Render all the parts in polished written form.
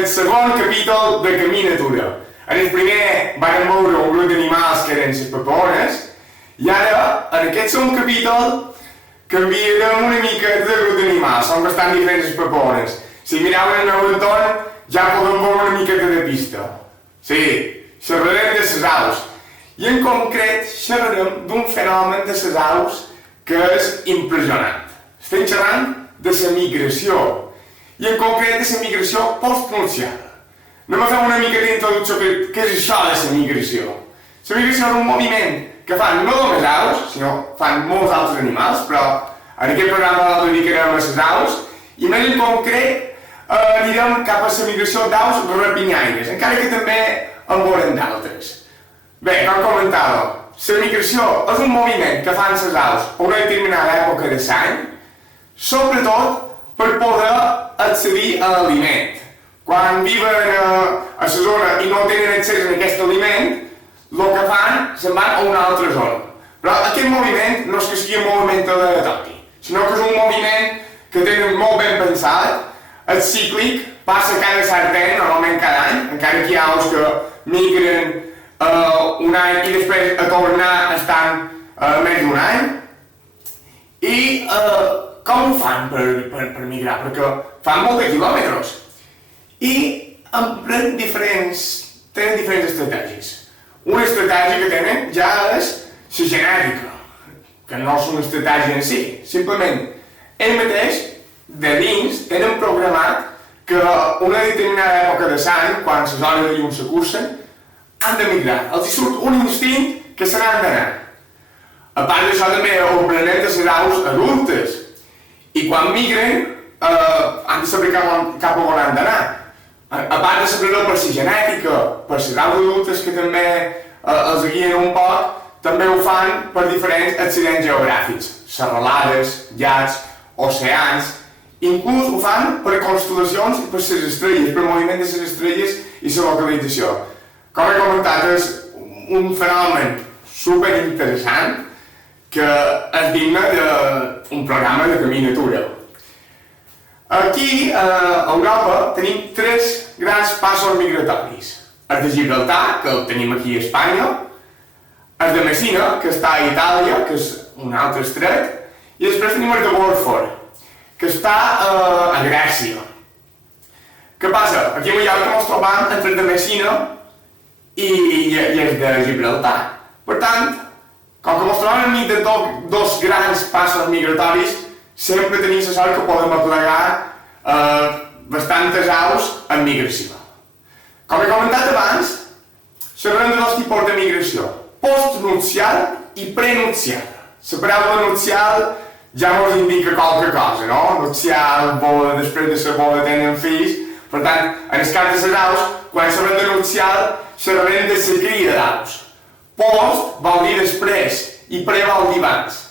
el segon capítol de Camí Natura. En el primer vam veure un grup d'animals que eren les papones i ara, en aquest segon capítol, canviarem una mica de grup d'animals. Són bastant diferents les papones. Si mireu en el entorn ja podem veure una miqueta de pista. Sí, xerrarem de les aus. I en concret xerrarem d'un fenomen de les aus que és impressionant. Estem xerrant de la migració. I en concret de la migració postnupcial. Anem a fer una mica d'introducció què és això de la migració. La migració és un moviment que fan no només aus, sinó fan molts altres animals, però en aquest programa el dedicarem a les aus, i més en concret anirem cap a la migració d'aus rapinyaires, encara que també en veurem d'altres. Bé, com comentava, la migració és un moviment que fan les aus a una determinada època de l'any, sobretot per poder accedir a l'aliment. Quan viuen a la zona i no tenen accés a aquest aliment, el que fan, se'n van a una altra zona. Però aquest moviment no és que sigui un moviment aleatori, sinó que és un moviment que tenen molt ben pensat, és cíclic, passa cada cert temps, normalment cada any, encara que hi ha aus que migren un any i després a tornar estan més d'un any. I com ho fan per migrar? Perquè fan molts quilòmetres. I empren diferents estratègies. Una estratègia que tenen ja és la genètica, que no és una estratègia en si. Simplement, ells mateix, de dins, tenen programat que una determinada època de l'any, quan les hores de llum s'acurcen, han de migrar. Els hi surt un instint que se n'han d'anar. A part d'això també ho aprenen de les aus adultes. I quan migren, han de saber cap a on han d'anar. A part de saber-ho per la genètica, per les aus adultes que també els guien un poc, també ho fan per diferents accidents geogràfics, serralades, llacs, oceans, inclús ho fan per constel·lacions i per les estrelles, per el moviment de les estrelles i la localització. Com he comentat, és un fenomen superinteressant que és digne d'un programa de Camí Natura. Aquí, a Europa, tenim tres grans passos migratoris. El de Gibraltar, que el tenim aquí a Espanya, el de Messina, que està a Itàlia, que és un altre estret, i després tenim el de Bòsfor, que està a Grècia. Què passa? Aquí a Mallorca ens trobam entre el de Messina i el de Gibraltar. Per tant, com que ens trobam enmig de dos grans passos migratoris, sempre tenim la sort que podem aplegar bastantes aus en migració. Com he comentat abans, xerrem de dos tipus de migració, postnupcial i prenupcial. La paraula nupcial ja ens indica qualque cosa, no? Nupcial, boda, després de la boda tenen fills. Per tant, en el cas de les aus, quan xerrem de nupcial, xerrem de la cria d'aus. Post vol dir després i pre vol dir abans.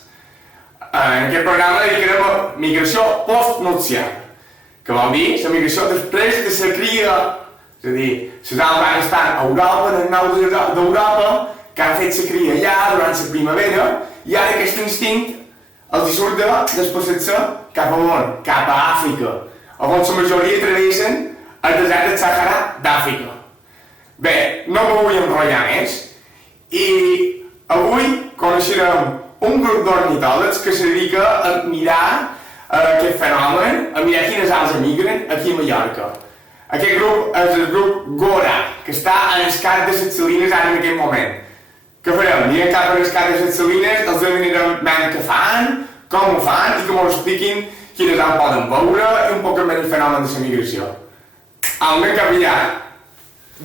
En aquest programa dedicarem a migració postnupcial, que vol dir la migració després de la cria. És a dir, les aus van estar a Europa, en el nord d'Europa, que han fet la cria allà durant la primavera, i ara aquest instint els hi surt de desplaçar-se cap a on? Cap a Àfrica, on la majoria travessen el desert del Sàhara d'Àfrica. Bé, no m'ho vull enrotllar més, i avui coneixerem un grup d'ornitòlegs que se dedica a mirar aquest fenomen, a mirar quines aus emigren aquí a Mallorca. Aquest grup és el grup GORA, que està en el cap de les Salines ara en aquest moment. Què farem? Anirem cap a les cap de les Salines, els demanarem què fan, com ho fan i que ens expliquin quines aus poden veure i un poc més el fenomen de la migració. Anem cap allà.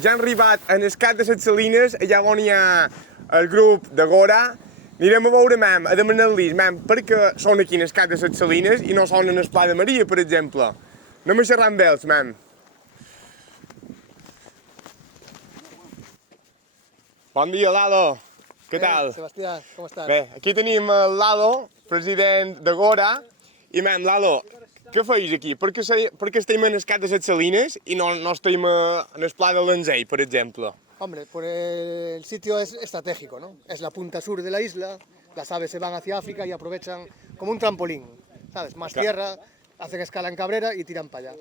Ja han arribat en el cap de les Salines, allà on hi ha el grup de GORA. Anirem a veure, a demanar-los, per què són aquí en el cap de les Salines i no són en el Pla de Maria, per exemple. Anem a xerrar amb ells, Bon dia, Lalo. Què tal? Sebastià, com estàs? Bé, aquí tenim el Lalo, president de GORA. I, Lalo, què feis aquí? Per què estem en el cap de les Salines i no estem en el Pla de l'Anzei, per exemple? Hombre, pues el sitio es estratégico, ¿no? Es la punta sur de la isla, las aves se van hacia África y aprovechan como un trampolín, ¿sabes? Más tierra, hacen escala en Cabrera y tiran para allá,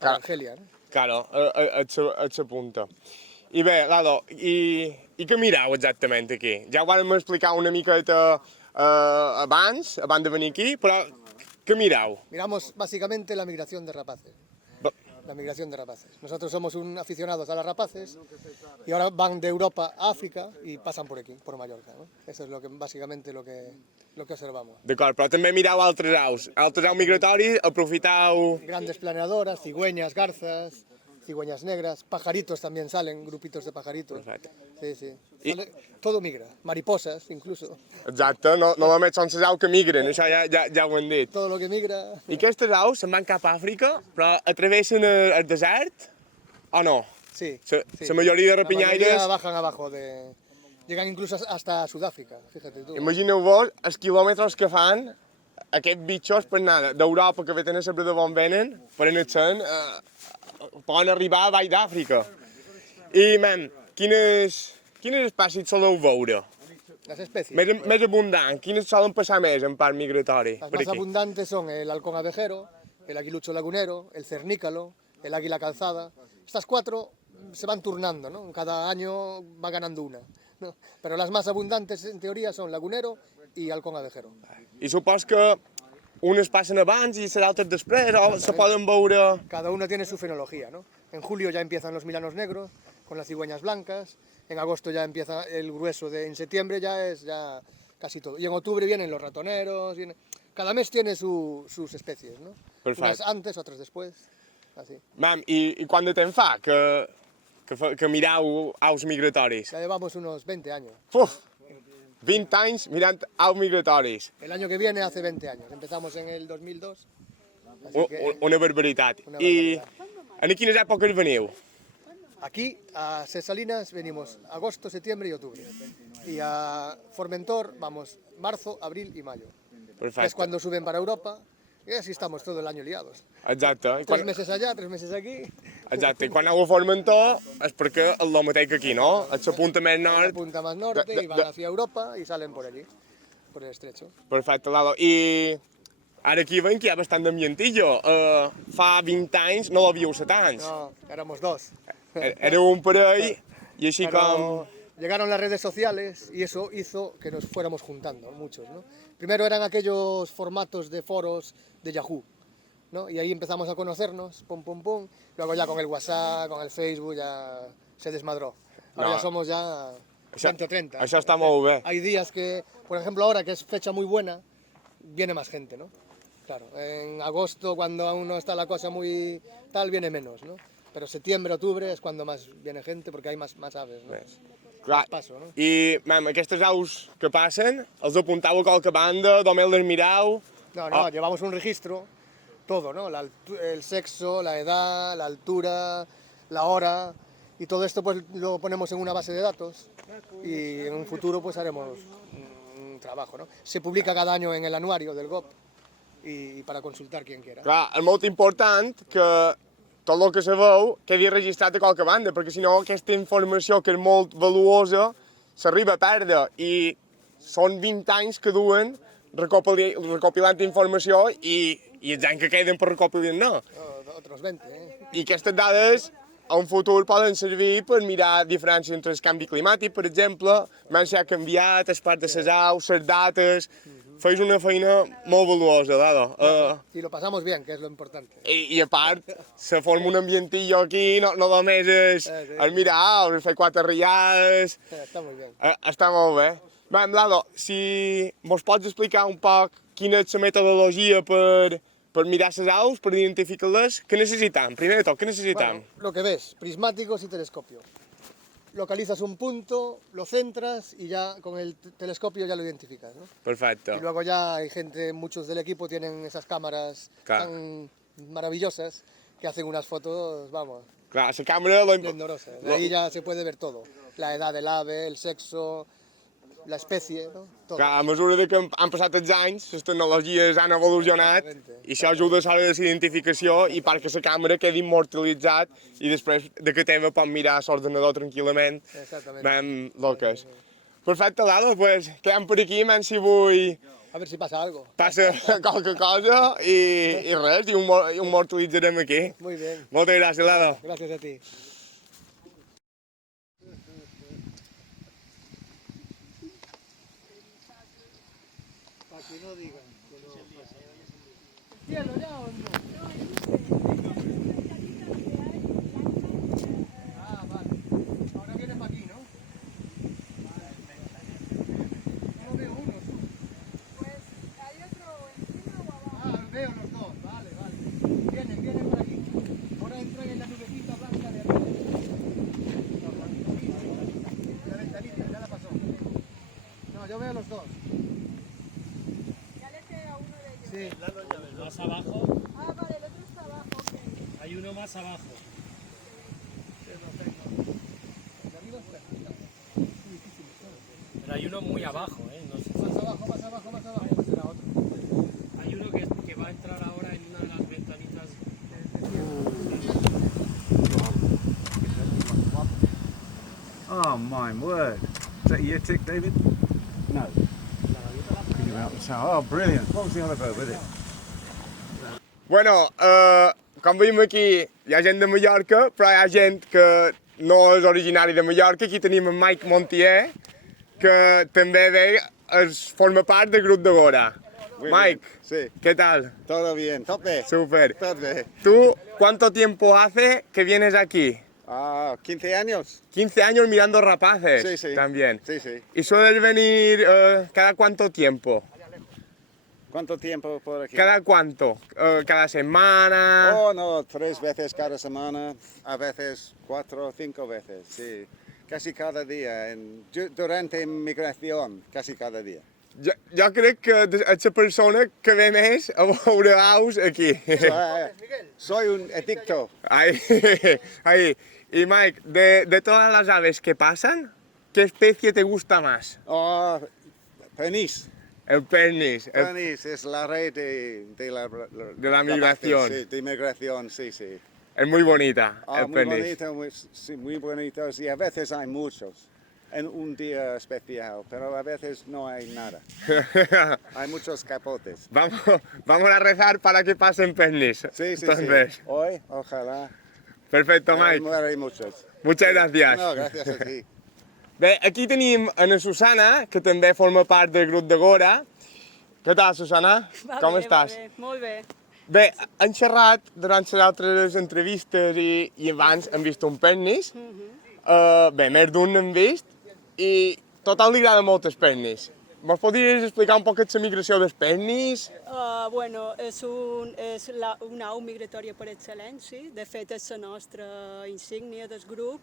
para Argelia, ¿no? Claro, et se punta. I bé, Lalo, i què mireu exactament aquí? Ja ho vam explicar una miqueta abans de venir aquí, però què mireu? Miramos básicamente la migración de rapaces. La migración de rapaces. Nosotros somos aficionados a las rapaces y ahora van de Europa a África y pasan por aquí, por Mallorca, ¿no? Eso es básicamente lo que observamos. D'acord, però també mireu altres aus migratoris, aprofiteu... Grandes planeadoras, cigüeñas, garzas, cigüeñas negras, pajaritos también salen, grupitos de pajaritos. Perfecte. Sí, sí. Todo migra, mariposas incluso. Exacte, no només són les aus que migren, això ja ho hem dit. Todo lo que migra. I aquestes aus se'n van cap a Àfrica, però atravessen el desert o no? Sí. La majoria de rapinyaires... La bajan abajo llegan incluso hasta Sudáfrica, fíjate tú. Imagineu-vos els quilòmetres que fan aquests bitxos per anar d'Europa, que venen sempre de bon venen, per anar-se'n, poden arribar a Vall d'Àfrica. I, quines espècies soleu veure? Las especies. Més abundants, quines solen passar més en part migratori? Las más abundantes son el halcón abejero, el aguilucho lagunero, el cernícalo, el águila calzada. Estas 4 se van turnando, ¿no? Cada año va ganando una, ¿no? Pero las más abundantes en teoría son lagunero y halcón abejero. I supos que unes passen abans i les altres després, o se poden veure... Cada una tiene su fenología, ¿no? En julio ya empiezan los milanos negros, con las cigüeñas blancas, en agosto ya empieza el grueso, en septiembre ya es casi todo. Y en octubre vienen los ratoneros, cada mes tiene sus especies, ¿no? Perfecte. Unas antes, otras después, así. I quant de temps fa que mireu aus migratoris? Ya llevamos unos 20 años. Uf, 20 anys mirant aus migratoris. El año que viene hace 20 años, empezamos en el 2002. Así que, Una barbaritat. Una I barbaritat. en quines èpoques veniu? aquí a Ses Salinas venimos agosto, septiembre y octubre. Y a Formentor vamos marzo, abril y mayo. Que es Perfecte. cuando suben para Europa. Y así estamos todo el año liados. Exacte. 3 meses allá, 3 meses aquí. Exacte. I quan aneu a Formentor és perquè és el mateix que aquí, no? És la punta més La nord. punta más norte y van hacia Europa y salen por allí, por el estrecho. Perfecte, Lalo. I ara aquí veiem que hi ha bastant d'ambientillo. Fa 20 anys no l'havíeu set anys. No, éramos 2. Éreu un parell i així Pero com... llegaron las redes sociales y eso hizo que nos fuéramos juntando, muchos, ¿no? Primero eran aquellos formatos de foros de Yahoo, ¿no? Y ahí empezamos a conocernos, pum, pum, pum. Luego ya con el WhatsApp, con el Facebook, ya se desmadró. Ahora No. ya somos ya 20 o 30. Això està molt bé. Hay días que, por ejemplo, ahora que es fecha muy buena, viene más gente, ¿no? Claro, en agosto, cuando aún no está la cosa muy tal, viene menos, ¿no? Pero septiembre, octubre es cuando más viene gente porque hay más aves, ¿no? Clar, Passo, no? i aquestes aus que passen, els apuntau a qualque banda, només les mirau... No, llevamos un registro, todo, ¿no? El sexo, la edad, la altura, la hora, y todo esto pues lo ponemos en una base de datos y en un futuro pues haremos un trabajo, ¿no? Se publica cada año en el anuario del GOP y para consultar quien quiera. Clar, és molt important que tot el que sabeu quedi registrat a qualque banda, perquè si no aquesta informació, que és molt valuosa, s'arriba a perdre. I són 20 anys que duen recopilant informació i els anys que queden per recopilar no. Otros 20, ¿eh? I aquestes dades a un futur poden servir per mirar diferències entre el canvi climàtic, per exemple, si ha canviat, el part de les aus, les dates... Feis una feina molt valuosa, Lalo. Y lo pasamos bien, que es lo importante. I a part, se forma un ambientillo aquí, no només és mirar aus, fer 4 riades... Está muy bien. Està molt bé. Bé, Lalo, si mos pots explicar un poc quina és la metodologia per mirar les aus, per identificar-les, què necessitam? Primer de tot, què necessitam? Bueno, lo que ves, prismáticos y telescopio. Localizas un punto, lo centras y ya con el telescopio ya lo identificas, ¿no? Perfecte. Y luego ya hay gente, muchos del equipo tienen esas cámaras Claro. tan maravillosas que hacen unas fotos, vamos, Clar, la càmera... esplendorosas. De ahí ya se puede ver todo. La edad del ave, el sexo, la especie, ¿no? Todo. Clar, a mesura de que han passat els anys, les tecnologies han evolucionat i això ajuda a l'hora de la identificació i perquè la càmera quedi immortalitzat i després de que teva pot mirar a l'ordenador tranquil·lament. Exactament. Vam loques. Perfecte, Lalo, pues quedem per aquí, menys si avui A ver si pasa algo. passa qualque cosa i res, i ho mortalitzarem aquí. Muy bien. Moltes gràcies, Lalo. Gracias a ti. Para que no digan que no pasa. ¿Cielo ya o no? Ah, vale. Ahora viene para aquí, ¿no? No veo uno. Pues hay otro encima o abajo. Ah, veo los dos. Vale, vale. Vienen por aquí. Ahora entran en la nubecita blanca de arriba. La ventanita, ya la pasó. No, yo veo los dos. Ya le queda a uno de ellos. Sí. Más abajo, Ah, vale, el otro está abajo, ok. hay uno más abajo. Pero hay uno muy abajo, no sé. Más abajo, más abajo, más abajo. Será otro. Hay uno que va a entrar ahora en una de las ventanitas. Oh my word. Is that your tick, David? No. You're out the tower. Oh, brilliant. What was the other bird with it? Bueno, com veiem aquí, hi ha gent de Mallorca, però hi ha gent que no és originari de Mallorca. Aquí tenim en Mike Montier, que també forma part del grup de Gora. Muy Mike, bien, sí. ¿qué tal? Todo bien, tope. Súper. Tope. ¿Tú cuánto tiempo hace que vienes aquí? 15 años. 15 años mirando rapaces. Sí, sí. También. Sí, sí. ¿Y sueles venir cada cuánto tiempo? ¿Cuánto tiempo por aquí? ¿Cada cuánto? ¿Cada semana? Oh, no, 3 veces cada semana, a veces 4 o 5 veces, sí. Casi cada día, durante migración, casi cada día. Jo crec que ets la persona que ve més a veure aus aquí. Soy un adicto. Ahí, ahí. Y Mike, de todas las aves que pasan, ¿qué especie te gusta más? Oh, pernis. El pernis. Pernis es la red de la migración. Sí, de migración, sí, sí. Es muy bonita, el Muy pernis. bonito, sí, muy bonitos y a veces hay muchos en un día especial, pero a veces no hay nada. Hay muchos capotes. Vamos a rezar para que pasen pernis. Sí, sí, Entonces, sí. Hoy, ojalá. Perfecto, Mike. Hay muchos. Muchas gracias. No, gracias a ti. Bé, aquí tenim a la Susana, que també forma part del grup de Gora. Què tal, Susana? Com estàs? Va bé, molt bé. Bé, hem xerrat durant les altres entrevistes i abans hem vist un pernis. Bé, més d'un n'hem vist i total li agrada molt els pernis. Mos podries explicar un poquet la migració dels pernis? Bueno, és una au migratòria per excel·lència. De fet, és la nostra insígnia del grup,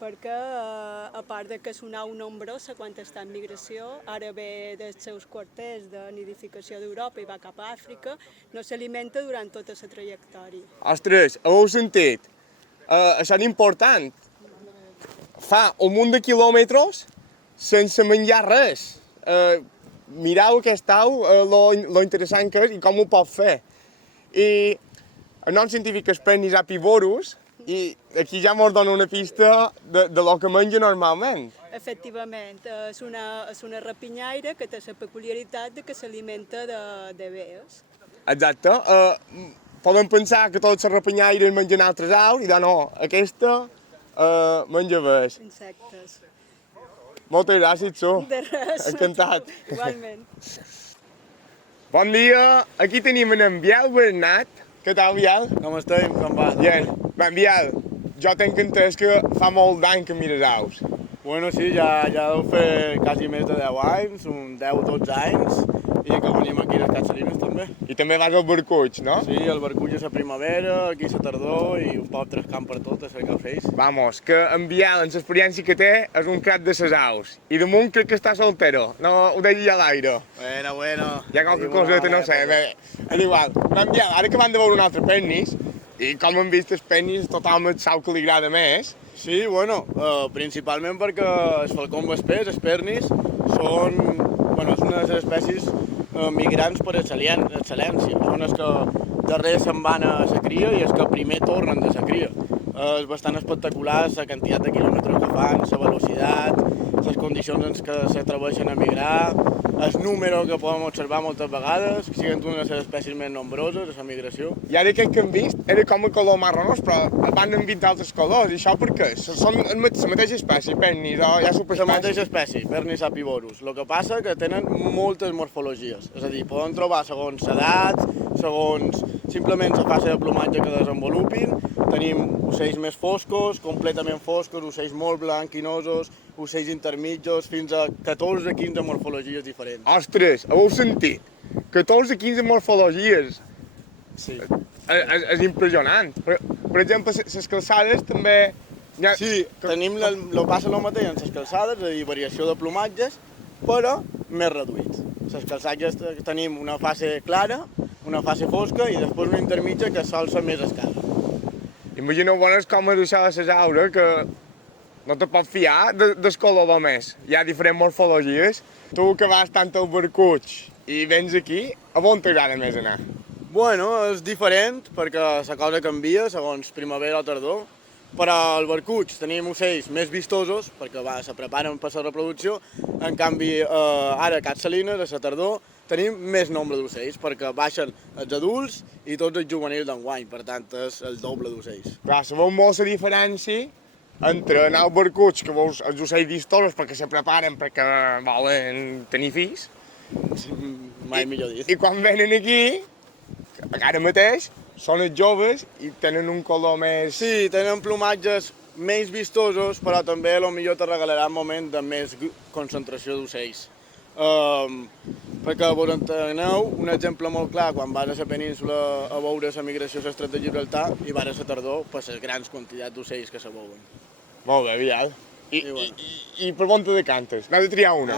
perquè a part de que és una au nombrosa quan està en migració, ara ve dels seus quarters de nidificació d'Europa i va cap a Àfrica, no s'alimenta durant tota la trajectòria. Ostres, heu sentit? Això és important. Fa un munt de quilòmetres sense menjar res. Mireu aquesta au, lo interessant que és i com ho pot fer. I el nom científic és Pernis apivorus, i aquí ja ens dona una pista de lo que menja normalment. Efectivament, és una rapinyaire que té la peculiaritat de que s'alimenta de baies. Exacte. Podem pensar que tots els rapinyaires mengen altres aus i no, aquesta menja baies. Insectes. Moltes gràcies, Su. De res. Encantat. Igualment. Bon dia, aquí tenim en Biel Bernat. Què tal, Biel? Com estem? Com va? Bien. Bé, Biel, jo tenc entès que fa molt d'any que mires aus. Bueno, sí, ja deu fer quasi més de 10 anys, uns 10-12 anys, i que venim aquí a les Catsalines també. I també vas al Barcuig, no? Sí, el Barcull és la primavera, aquí la tardor i un poc trescant per tot, a cercar feix. Vamos, que en Biel, en l'experiència que té, és un crac de ses aus. I damunt crec que està soltero, no ho deia a l'aire. Bueno. Hi ha qualque coseta, no sé, bé, és igual. No, Biel, ara que van de veure un altre pernis, i com hem vist els pernis, totalment sau que li agrada més. Sí, bueno, principalment perquè els falcons vespers, els pernis, són una de les espècies migrants per excel·lència. Són els que darrere se'n van a la cria i els que primer tornen de la cria. És bastant espectacular la quantitat de quilòmetres que fan, la velocitat, les condicions en què s'atreveixen a migrar, el número que podem observar moltes vegades, que siguin una de les espècies més nombroses a la migració. I ara aquest que hem vist era com a color marronós, però van enviar altres colors. I això per què? Són la mateixa espècie, Pernis, o hi ha La subespècies? mateixa espècie, Pernis apivorus. El que passa que tenen moltes morfologies. És a dir, poden trobar segons l'edat, segons simplement la fase de plomatge que desenvolupin. Tenim ocells més foscos, completament foscos, ocells molt blanquinosos, ocells intermitjos, fins a 14-15 morfologies diferents. Ostres, heu sentit? 14-15 morfologies. Sí. És impressionant. Per exemple, les calçades també... Sí, tenim el passa el mateix en les calçades, és a dir, variació de plomatges, però més reduït. Les calçatges tenim una fase clara, una fase fosca i després una intermitja que sol ser més escassa. Imagineu bones com és això de les aures, que no te pots fiar del color només. Hi ha diferents morfologies. Tu que vas tant al Barcuig i vens aquí, a on t'agrada més anar? Bueno, és diferent perquè la cosa canvia segons primavera o tardor, però al Barcuig tenim ocells més vistosos perquè se preparen per la reproducció. En canvi, ara a Cat Salines, a la tardor, tenim més nombre d'ocells perquè baixen els adults i tots els juvenils d'enguany, per tant és el doble d'ocells. Clar, se veu molt la diferència entre anar al Barcuig, que veus els ocells vistosos perquè se preparen perquè volen tenir fills, Mai millor dit. i quan venen aquí, ara mateix, són els joves i tenen un color més... Sí, tenen plomatges menys vistosos, però també potser te regalarà un moment de més concentració d'ocells. Perquè vos enteneu, un exemple molt clar, quan vas a la península a veure la migració a l'estret de Gibraltar i vas a la tardor per les grans quantitats d'ocells que se veuen. Molt bé, aviat. I per on te decantes? N'has de triar una.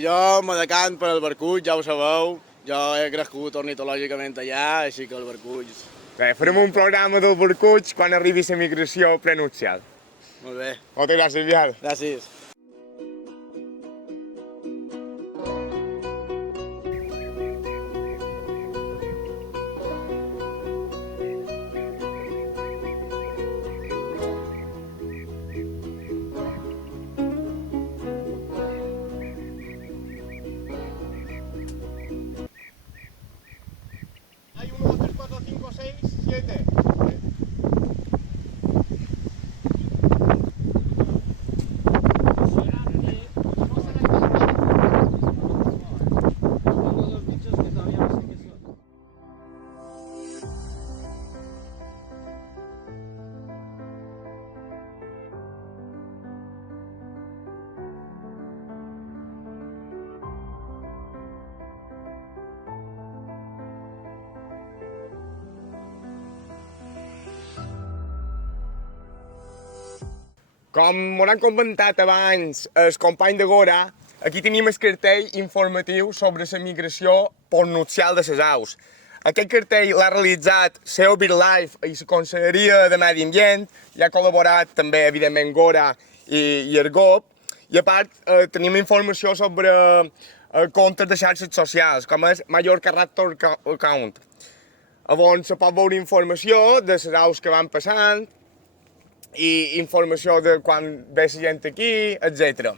Jo me decant per al Barcuig, ja ho sabeu. Jo he crescut ornitològicament allà, així que el Barcuig... Bé, farem un programa del Barcuig quan arribi la migració prenupcial. Molt bé. Moltes gràcies, Bial. Gràcies. Hay 1, 2, 3, 4, 5, 6, 7. Tengo dos bichos que todavía no sé qué son. Com m'han comentat abans el company de Gora, aquí tenim el cartell informatiu sobre la migració postnupcial de les aus. Aquest cartell l'ha realitzat SEO BirdLife i la Conselleria de Medi Ambient, hi ha col·laborat també, evidentment, Gora i Ergop, i a part tenim informació sobre comptes de xarxes socials, com és Mallorca Raptor Account, on se pot veure informació de les aus que van passant, i informació de quan ve la gent aquí, etc.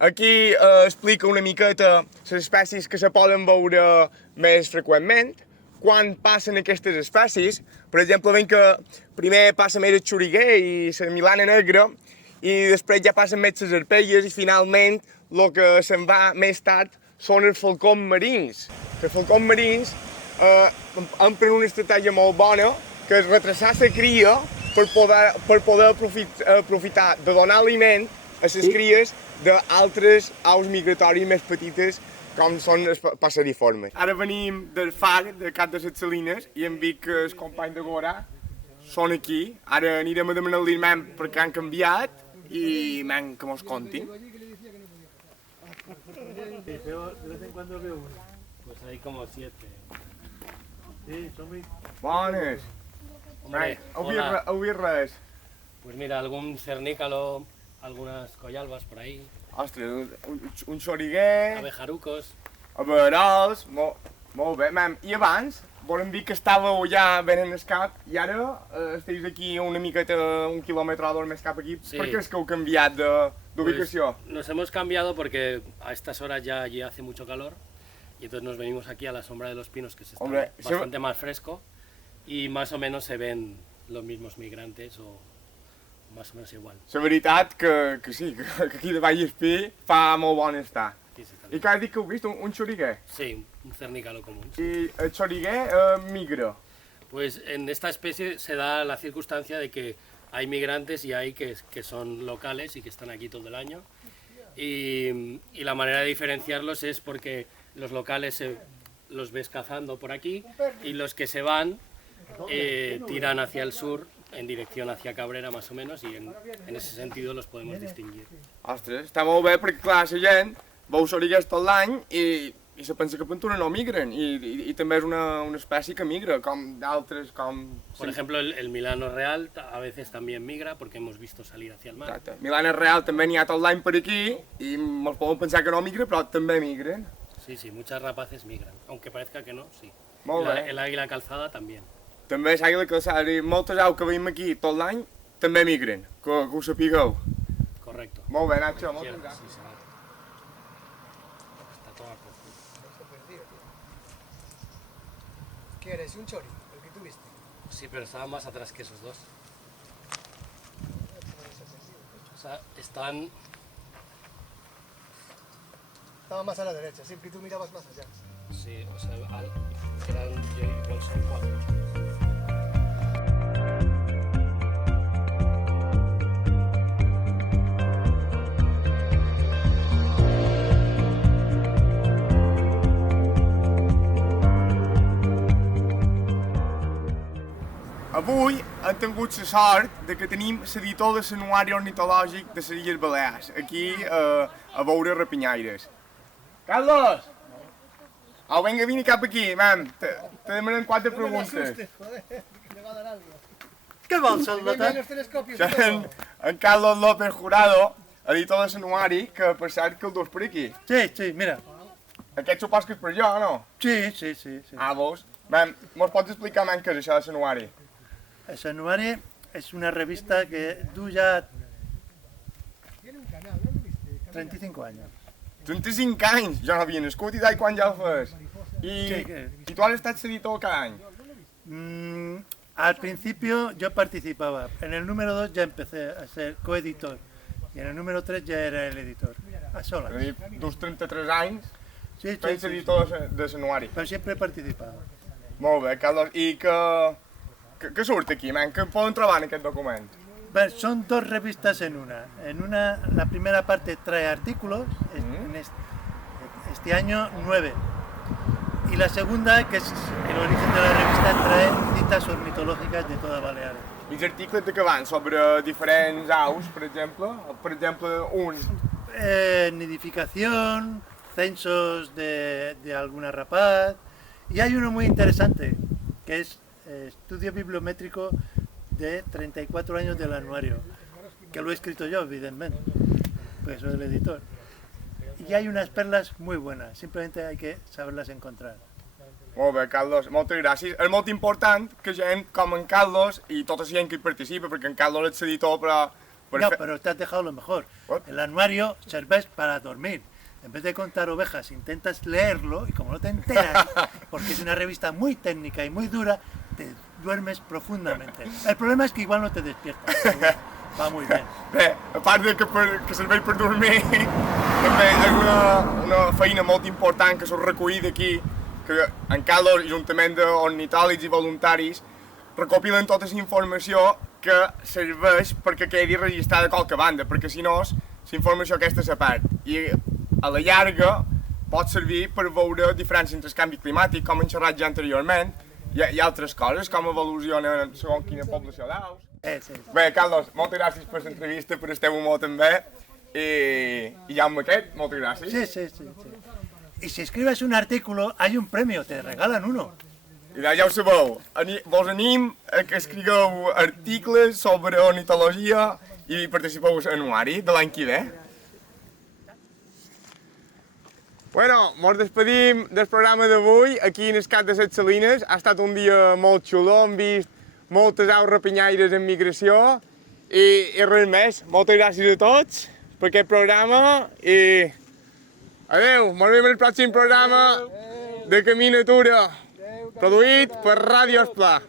Aquí explica una miqueta les espècies que se poden veure més freqüentment, quan passen aquestes espècies. Per exemple, veiem que primer passa més el xuriguer i la milana negra, i després ja passen més les arpelles, i finalment el que se'n va més tard són els falcons marins. Els falcons marins empren una estratègia molt bona, que és retrasar la cria per poder aprofitar de donar aliment a les cries d'altres aus migratòries més petites, com són els passeriformes. Ara venim del far de Cat de les Salines i hem vist que els companys de Gora són aquí. Ara anirem a demanar-li perquè han canviat i que mos contin. De vez en cuando veo uno. Pues hay como 7. Sí, son muy... Bones! Hombre, Heu vist res? Pues mira, algún cernícalo, algunas collalbas por ahí, Ostres, un xoriguer, abejarucos. aberols, molt bé, I abans, volem dir que estàveu ja ben en el cap i ara esteu aquí una miqueta, un quilòmetre o dos més cap aquí. Sí. Per què és que heu canviat d'ubicació? Pues nos hemos cambiado porque a estas horas ya allí hace mucho calor y entonces nos venimos aquí a la sombra de los pinos que se está Hombre, bastante más fresco y más o menos se ven los mismos migrantes o más o menos igual. La veritat que sí, que aquí de Vallespí fa molt bon estar. Sí, sí, I que has dit que heu vist un xoriguer? sí, un cernícalo común. Sí. I el xoriguer migra. Pues en esta especie se da la circunstancia de que hay migrantes y hay que son locales y que están aquí todo el año. Y la manera de diferenciarlos es porque los locales los ves cazando por aquí y los que se van tiran hacia el sur en dirección hacia Cabrera más o menos y en ese sentido los podemos distinguir. Ostres, està molt bé perquè clar, la gent veu xoriguers tot l'any i se pensa que Ventura no migren i també és una espècie que migra, com d'altres, com... Por ejemplo, el Milano real a veces también migra porque hemos visto salir hacia el mar. Exacte. Milana real també n'hi ha tot l'any per aquí i ens podem pensar que no migra, però també migren. Sí, sí, muchas rapaces migran, aunque parezca que no, sí. Molt bé. El águila calzada también. També l'àguila calçada i moltes aus que veiem aquí tot l'any també migren, que ho sapigueu. Correcto. Molt bé, Nacho, moltes Sí, gràcies. sí, se va. Está todo por culo. ¿Qué eres? ¿Un chori? ¿El que tuviste? Sí, pero estaba más atrás que esos dos. O sea, están... Estaba más a la derecha, sí, que tú mirabas más allá. Sí, o sea, eran, yo igual son 4. Avui hem tingut la sort de que tenim l'editor de l'Anuari Ornitològic de les Illes Balears, aquí a veure rapinyaires. Carlos! Au, vinga, vine cap aquí, man. Te demanem 4 preguntes. Le va a dar algo. Què vols, Ven soldatet? los telescopios. Són en Carlos López Jurado, editor de l'Anuari, que per cert que el dus per aquí. Sí, sí, mira. Aquest supos que és per jo, no? Sí, sí, sí. sí. Ah, veus? Man, mos pots explicar, man, què és això de l'Anuari? El Sanuari és una revista que du ja 35 anys. 35 anys! Jo no havia nascut i tal quan ja ho fes. Sí, I tu has estat editor cada any? Al principio yo participaba. En el número 2 ya empecé a ser coeditor. Y en el número 3 ya era el editor. A solas. És a dir, dus 33 anys, Sí, sí, fent sí, editor de l'Anuari. Pero siempre he participado. Molt bé, Carlos. I què surt aquí, man? Què poden trobar en aquest document? Bueno, son dos revistas en una. La primera parte trae artículos, este año 9. Y la segunda, que es el origen de la revista, trae citas ornitológicas de toda Baleares. I els articles de què van? Sobre diferents aus, per exemple? Per exemple, un... Nidificación, censos de alguna rapaz. Y hay uno muy interesante, que es estudio bibliométrico de 34 años del anuario, que lo he escrito yo, evidentemente, pues soy el editor. Y hay unas perlas muy buenas, simplemente hay que saberlas encontrar. Molt bé, Carlos, moltes gràcies. És molt important que gent com en Carlos i tota la gent que hi participa, perquè en Carlos és l'editor, però... No, pero te has dejado lo mejor. What? El anuario serveix para dormir. En vez de contar ovejas, intentas leerlo y como no te enteras, porque es una revista muy técnica y muy dura, te duermes profundamente. El problema es que igual no te despiertas. Va muy bien. Bé, a part de que serveix per dormir, també és una feina molt important que s'ha recollit aquí, que en Carlos, juntament d'ornitòlegs i voluntaris, recopilen tota la informació que serveix perquè quedi registrada a qualque banda, perquè si no, la informació aquesta se perd. I a la llarga pot servir per veure diferències entre el canvi climàtic, com hem xerrat ja anteriorment, i altres coses, com evolucionen segons quina població d'aus. Sí. Bé, Carlos, moltes gràcies per l'entrevista, per el teu humor també, i ja amb aquest, moltes gràcies. Sí. Y si escribes un artículo, hay un premio, te regalan uno. I ja ho sabeu, vos anim a que escrigueu articles sobre ornitologia i participeu a l'anuari de l'any que ve. Bueno, mos despedim del programa d'avui aquí en el Cap de les Salines. Ha estat un dia molt xulo, hem vist moltes aus rapinyaires en migració i res més. Moltes gràcies a tots per aquest programa i adeu, ens veiem en el pròxim programa de Camí Natura, produït per Ràdio Esplà.